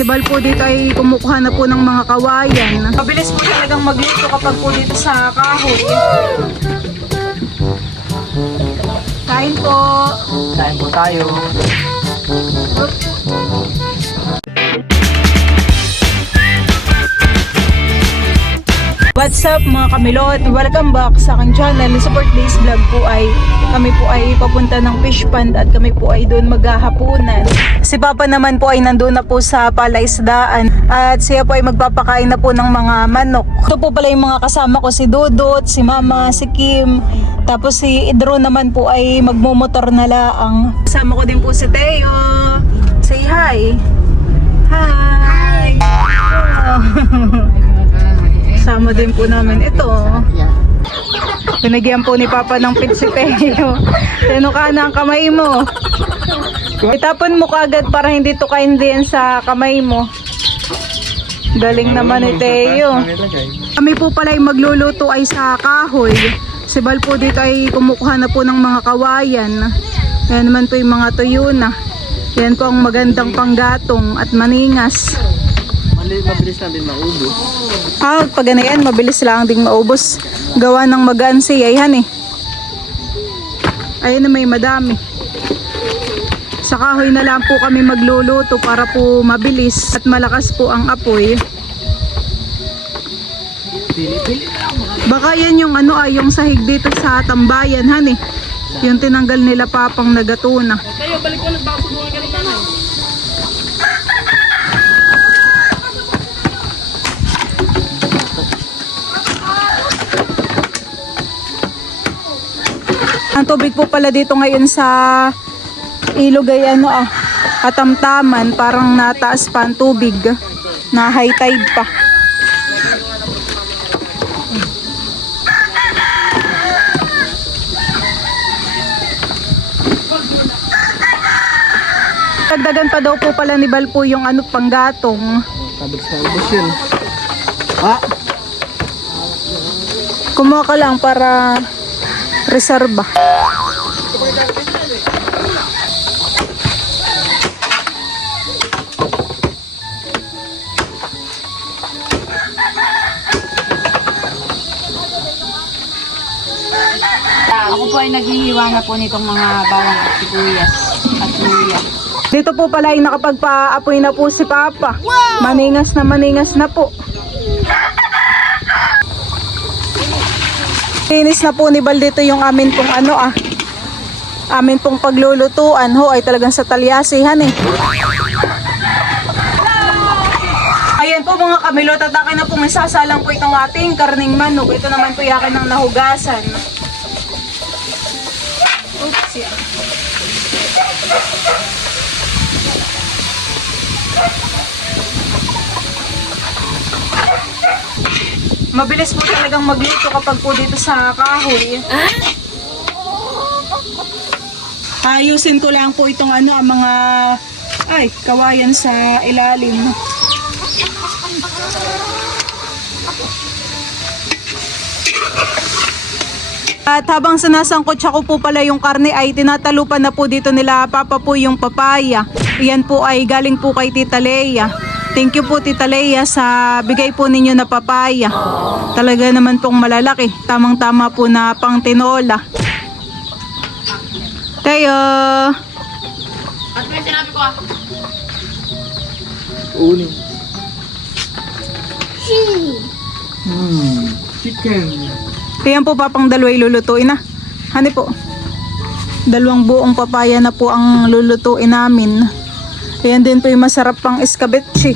Si Bal po dito ay kumukuha na po ng mga kawayan. Mabilis po talagang magluto kapag po dito sa kahoy. Kain po. Kain po tayo. What's up mga kamilot? Welcome back sa aking channel. Sa birthday's vlog po ay kami po ay papunta ng fish pond at kami po ay doon maghahapunan. Si Papa naman po ay nandun na po sa palaisdaan at siya po ay magpapakain na po ng mga manok. Ito po pala yung mga kasama ko, si Dudut, si Mama, si Kim, tapos si Idro naman po ay magmumotor na laang. Kasama ko din po si Teo. Say hi. Hi. Oh. Kasama din po namin ito. Pinagyan po ni Papa ng pit si Teo. Teno ka na ang kamay mo. Itapon mo kaagad para hindi to kaindihan sa kamay mo. Galing naman ni Teo. Kami po pala ay magluluto ay sa kahoy. Si Bal po dito ay kumukuha na po ng mga kawayan. Yan naman po yung mga tuyo na. Yan po ang magandang panggatong at maningas. Mabilis lang din maubos. Pag ganayan, mabilis lang ding maubos. Gawa ng magansi, ayan eh. Ayan na may madami. Sa kahoy na lang po kami magluluto para po mabilis at malakas po ang apoy. Baka yan yung yung sahig dito sa tambayan, han eh. Yung tinanggal nila Papang nagatuna. Tayo, balik ko nagbakasubukan ka rin ka na. Ang tubig po pala dito ngayon sa ilog ay katamtaman, parang nataas pa ang tubig, na high tide pa. Dagdagan pa daw po pala ni Bal po yung panggatong. Mabilis maubos yun. Kumuha ka lang para reserba. Ako po ay naghihiwa na po nitong mga bawang at sibuyas at luya. Dito po pala ay nakapagpa-apoy na po si Papa. Wow! Maningas na po. Linis na po ni Bal dito yung amin pong amin pong paglulutuan ho ay talagang sa talyasihan eh. Ayan po mga kamilot, at akin na pong isasalang po itong ating karning manok. Ito naman po yakin ng nahugasan. Oops, yan. Mabilis po talagang magluto kapag po dito sa kahoy. Ayusin ko lang po itong ang mga kawayan sa ilalim. At habang sinasangkot siya ko po pala yung karne ay tinatalupan na po dito nila Papa po yung papaya. Iyan po ay galing po kay Tita Leia. Thank you po Tita Leia sa bigay po ninyo na papaya. Talaga naman pong malalaki. Tamang-tama po na pang tinola. Tayo. At may sinabi ko Uling. Chicken. Ayan po Papang dalaway lulutuin na. Hani po. Dalawang buong papaya na po ang lulutuin namin. Ayan din po yung masarap pang escabeche.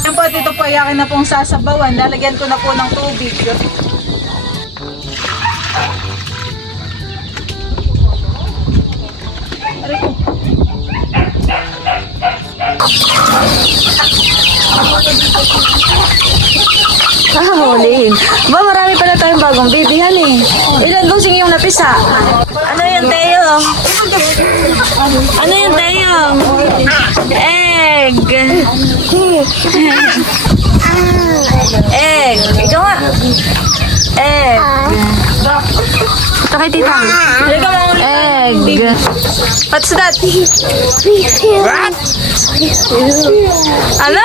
Ayan po, at ito po ay akin na pong sasabawan. Lalagyan ko na po ng tubig. Aray ko. Hulihin. Ba, marami pala tayong bagong baby, eh. Ilan busing yung napisa? Ano yung Teo? Ano yung Teo? Egg. Ikaw nga. Egg. Ito kay tita. Egg. What's that? What? Ano?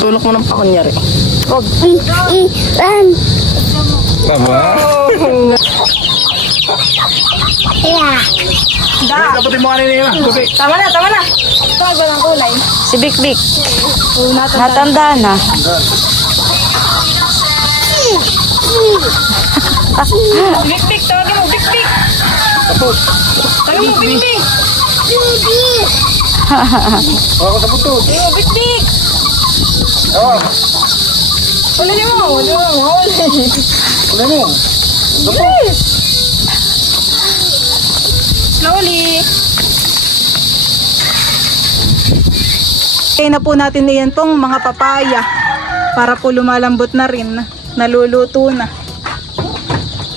Tulok mo ng pakunyari. Kaputin mo kanina yun. Tama na, tama na. Ito ba ng kulay? Si Bik Bik. Natanda na. Bik-bik, tawagin mo, bik-bik. Tawagin mo, bik-bik. Ako sa butod. Bik-bik. Wala niyo mo, wala niyo mo. Ano mo? Slowly. Kaya na po natin iyan pong mga papaya para po lumalambot na rin. Naluluto na.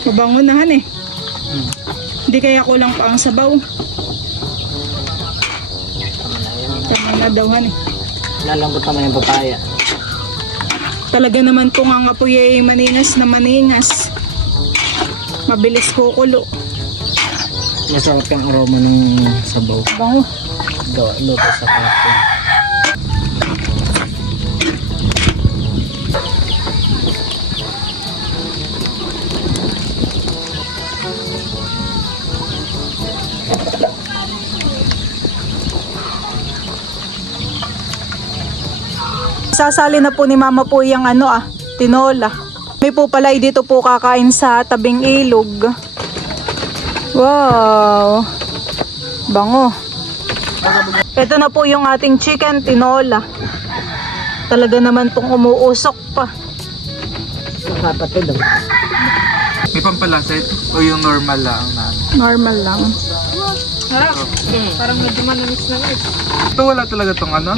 Mabango na han eh. Hindi kaya kulang pa ang sabaw. Tama na daw han eh. Lalambot naman yung papaya. Talaga naman po ang apoy ay maningas na maningas. Mabilis kukulo. Masarap yung aroma ng sabaw. Bango. Gawa, luto sa kapo. Sasali na po ni mama po yung tinola. May po pala dito po kakain sa tabing ilog. Wow. Bango. Ito na po yung ating chicken tinola. Talaga naman pong umuusok pa. Kapatid daw. May pampalasa ito o yung normal lang na? Normal lang. Parang medyo manamis na rin. Ito wala talaga tong ano?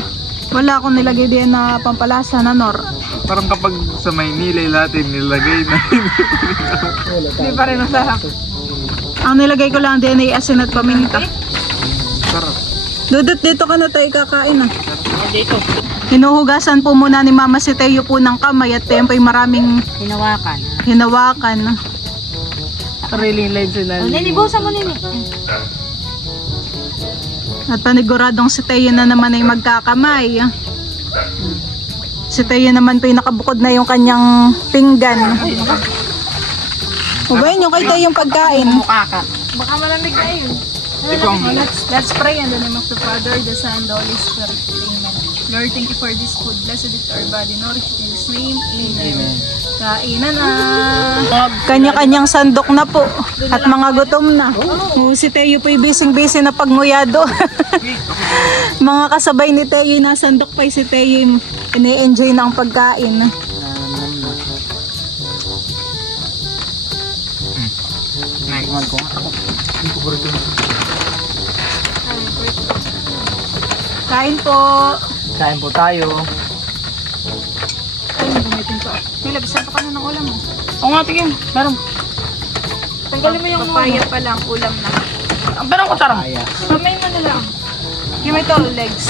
Wala akong nilagay din na pampalasa na nor. Parang kapag sa Maynila natin nilagay na Hindi pa rin masarap. Ang nilagay ko lang din ay asin at paminta. sarap. Dudot dito ka na tayo kakain Dito. Hinuhugasan po muna ni mama si Teo po ng kamay at tempo ay maraming Hinawakan. hinawakan. Sariling live na. Oh, Nini, buhusan mo, Nini. At paniguradong si Teo na naman ay magkakamay. Si Teo naman po yung nakabukod na yung kanyang pinggan. Ubayin yung kay Teo yung pagkain. Mukha ka. Baka malamig na yun. Ipang Let's pray in the name of the Father, the Son, and the Holy Spirit. Amen. Lord, thank you for this food. Blessed is our body, nourished in His name. Amen. Kainan na. Kanya-kanyang sandok na po. At mga gutom na. Si Teo po yung busy na pagnguyado. Mga kasabay ni Teo yung nasandok pa si Teo yung ini-enjoy ng pagkain. nice. Kain po. Kain po tayo. Ay, gumitin po. Philip, saan pa ka na ng ulam mo? Oo nga, tingin. Meron. Tanggalin mo yung Papaya pa lang, ulam na. Ang perang ko tarang. Kaya. Kamay mo na lang. Give me ito, legs.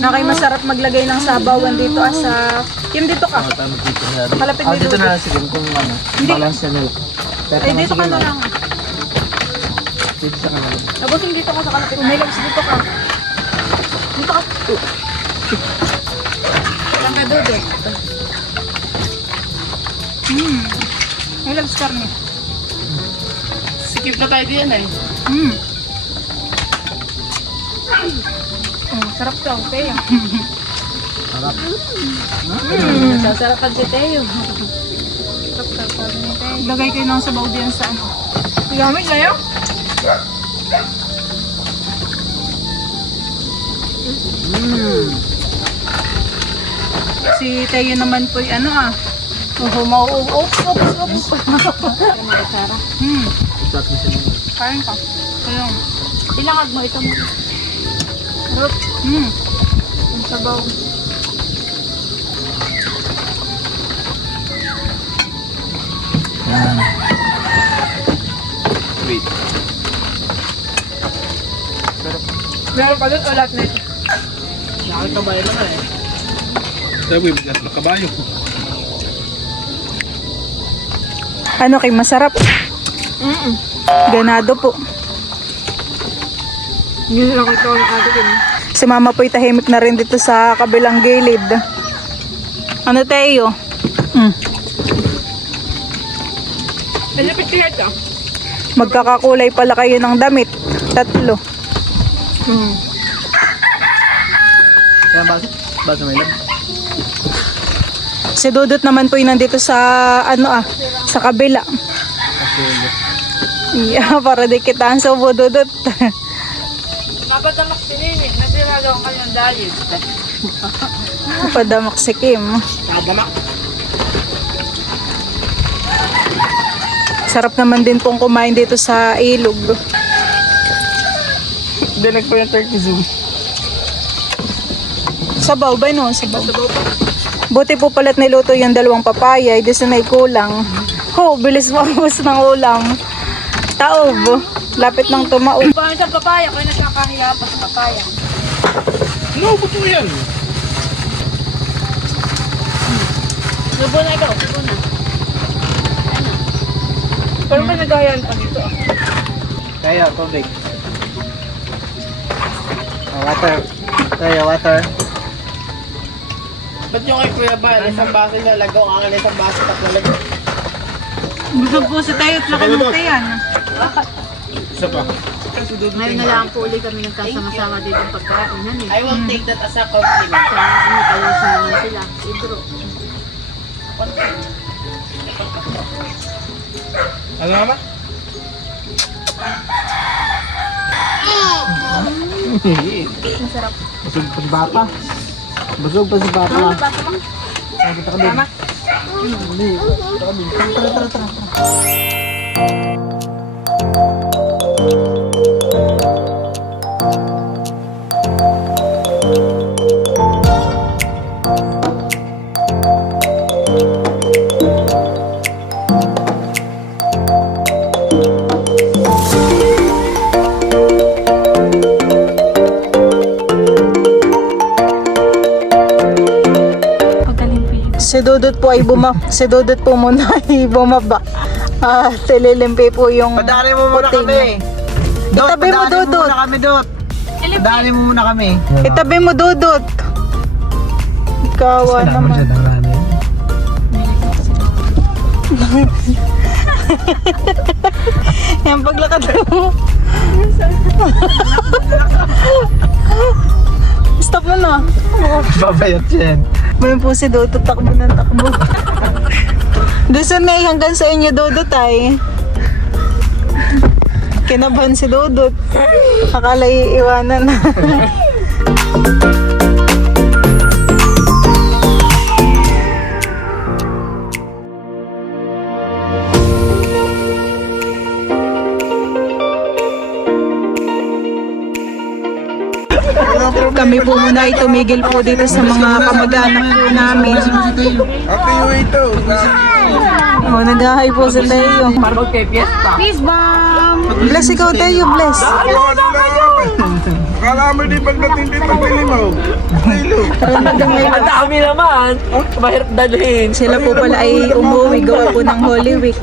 Nakay masarap maglagay ng sabawan dito sa Kim, dito ka. Kalapit Ah, dito. dito na lang sige kung ano. Hindi. Balance na nila. Ay, dito ka na lang. Dito sa kanila. Tapos dito ko sa kalapit. May legs dito ka. Dito ka. Lang ka dudot. May legs karne. Sikip na tayo diyan eh. Sarap to, okay. Sasarapan si Teo. Lagay kayo ng sabaw diyan sa ano. Gamit na yun? Si Teo naman po ano Oops. Start mo siya. Kain ka. Ayun. Ilangag mo ito mo. Ang sabaw. Wait. Meron pa doon o lahat na ito? Nakakabayan naman eh. Sabi, bigas na kabayo. Ano kay masarap? Ganado po. Yun lang ito ng atin. Si mama po'y tahimik na rin dito sa kabilang gilid. Ano Teo? Malapit kaya ito. Magkakakulay pala kayo ng damit. 3. Kaya basa may lab. Si Dudut naman po'y nandito sa sa kabila. Yeah, para di kitaan sa ubo Dudut. Mapatamak sinini. Nasira daw ang kanyang diet. Padamak si Kim. Nakabamak. Sarap naman din pong kumain dito sa ilog. Dinig po yung turkey zoom. Sabaw ba no? Sabaw. Buti po pala't niluto yung 2 papaya. Hindi sa kulang. Bilis maubos ng ulam. Taob. Lapit ng tumaob. Pangit sa papaya. Kaya nagkakahiya pa sa papaya. No, ba't mo yan? Subo na ikaw. Subo na. Pero may nagayaan pa dito. Kaya, tubig. Water. Kaya, water. Ba't yung kay Kuya Bal, isang baso niya lagaw, ang isang baso tatlo lagaw. Busog po sa tayo at nakalimutan yan. Isa pa. Ngayon na lang po ulit kami nagkasama-sama dito ng pagkain. I will take that as a compliment. Sa kalusan naman sila. Ibro. Ano naman? Busog pa si Papa. Busog pa si Papa. Tama. Hindi. Tara. Si Dudut po muna ay bumaba. Tililimpi po yung Padali mo muna puting. kami. Itabi mo, Padali Dudut. muna kami, Dut. Padali mo muna kami. Itabi mo, Dudut. Kawa naman. Yan paglakad mo. Stop mo na. Babayat yan. Mayroon po si Dudut, takbo ng takbo. Doon sa May, hanggang sa inyo Dudut ay. Kinabahan si Dudut. Akala iiwanan na. Kami po muna ay tumigil po dito sa mga kamag-anak po namin. Nag-hi po sa Teo. Para magpe-fiesta. Peace bomb! Bless ikaw Teo, bless. Akala mo di pagdating dito ang pilimaw. Ang dami naman. Mahirap dalhin. Sila po pala ay umuwi gawa po ng Holy Week.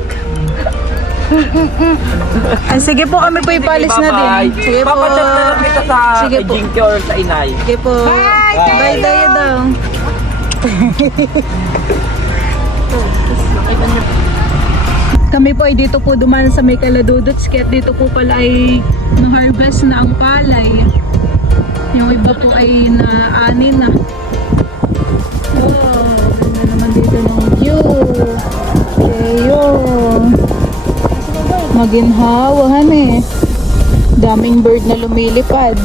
Ay, sige po, kami po ipalis na din. Sige po. Papachat na lang kita sa Sige po. Jinky or sa Inay. Sige po. Bye tayo daw. Kami po ay dito po dumaan sa may Kaladudots, kaya dito po pala ay na-harvest na ang palay. Yung iba po ay na-ani na. Wow, ganda naman dito ng view. Teo. Maginhawahan eh. Daming bird na lumilipad.